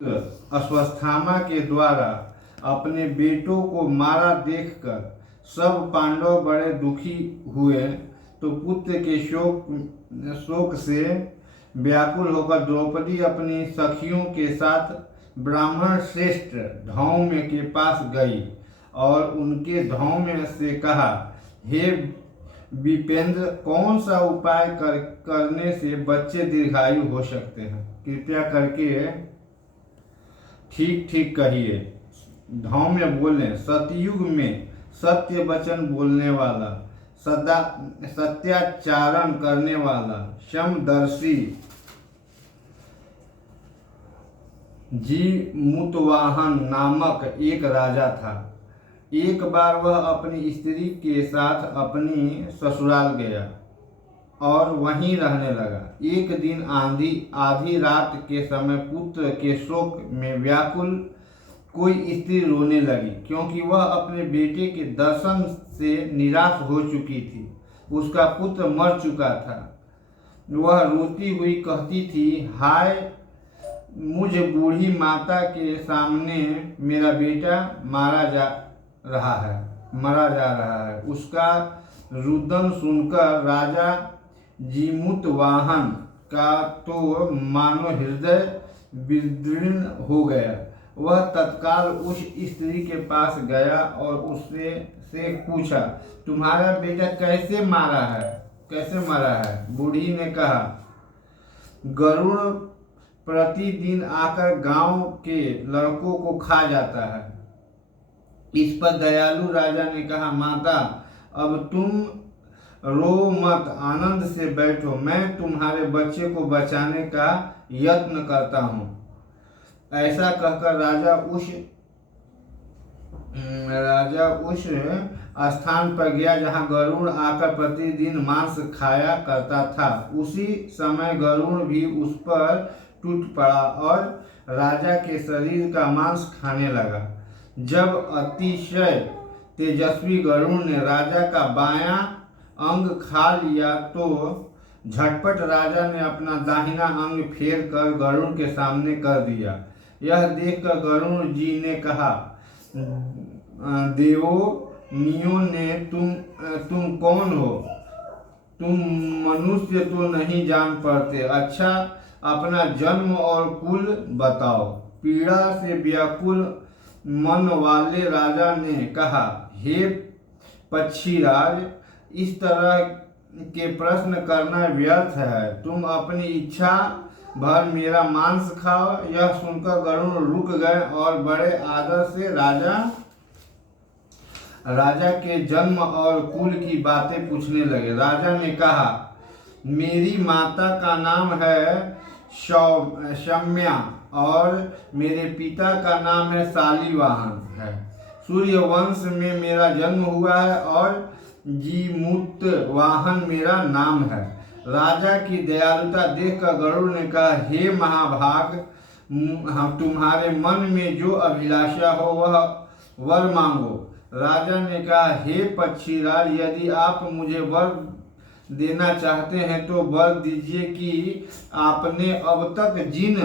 अश्वत्थामा के द्वारा अपने बेटों को मारा देखकर सब पांडव बड़े दुखी हुए, तो पुत्र के शोक से व्याकुल होकर द्रौपदी अपनी सखियों के साथ ब्राह्मण श्रेष्ठ धौम्य के पास गई और उनके धौम्य से कहा, हे विपेंद्र, कौन सा उपाय करने से बच्चे दीर्घायु हो सकते हैं? कृपया करके ठीक ठीक कहिए। धौम्य बोले, सतयुग में सत्य वचन बोलने वाला, सदा सत्याचारण करने वाला समदर्शी जीमूतवाहन नामक एक राजा था। एक बार वह अपनी स्त्री के साथ अपनी ससुराल गया और वहीं रहने लगा। एक दिन आधी रात के समय पुत्र के शोक में व्याकुल कोई स्त्री रोने लगी, क्योंकि वह अपने बेटे के दर्शन से निराश हो चुकी थी। उसका पुत्र मर चुका था। वह रोती हुई कहती थी, हाय, मुझ बूढ़ी माता के सामने मेरा बेटा मारा जा रहा है। उसका रुदन सुनकर राजा जीमूतवाहन का तो मानो हृदय विदीर्ण हो गया। वह तत्काल उस स्त्री के पास गया और उससे पूछा, तुम्हारा बेटा कैसे मरा है? बूढ़ी ने कहा, गरुड़ प्रतिदिन आकर गांव के लड़कों को खा जाता है। इस पर दयालु राजा ने कहा, माता, अब तुम रो मत, आनंद से बैठो, मैं तुम्हारे बच्चे को बचाने का यत्न करता हूँ। ऐसा कहकर राजा उस स्थान पर गया जहाँ गरुड़ आकर प्रतिदिन मांस खाया करता था। उसी समय गरुड़ भी उस पर टूट पड़ा और राजा के शरीर का मांस खाने लगा। जब अतिशय तेजस्वी गरुड़ ने राजा का बायां अंग खा लिया तो झटपट राजा ने अपना दाहिना अंग फेर कर गरुड़ के सामने कर दिया। यह देखकर गरुड़ जी ने कहा, देवों ने तुम कौन हो? तुम मनुष्य तो नहीं जान पड़ते। अच्छा, अपना जन्म और कुल बताओ। पीड़ा से व्याकुल मन वाले राजा ने कहा, हे पक्षीराज, इस तरह के प्रश्न करना व्यर्थ है। तुम अपनी इच्छा भर मेरा मांस खाओ। यह सुनकर गरुड़ रुक गए और बड़े आदर से राजा के जन्म और कुल की बातें पूछने लगे। राजा ने कहा, मेरी माता का नाम है शम्या और मेरे पिता का नाम है शालिवाहन है। सूर्य वंश में मेरा जन्म हुआ है और जीमूतवाहन मेरा नाम है। राजा की दयालुता देखकर गरुड़ ने कहा, हे महाभाग, तुम्हारे मन में जो अभिलाषा हो वह वर मांगो। राजा ने कहा, हे पक्षीराज, यदि आप मुझे वर देना चाहते हैं तो वर दीजिए कि आपने अब तक जिन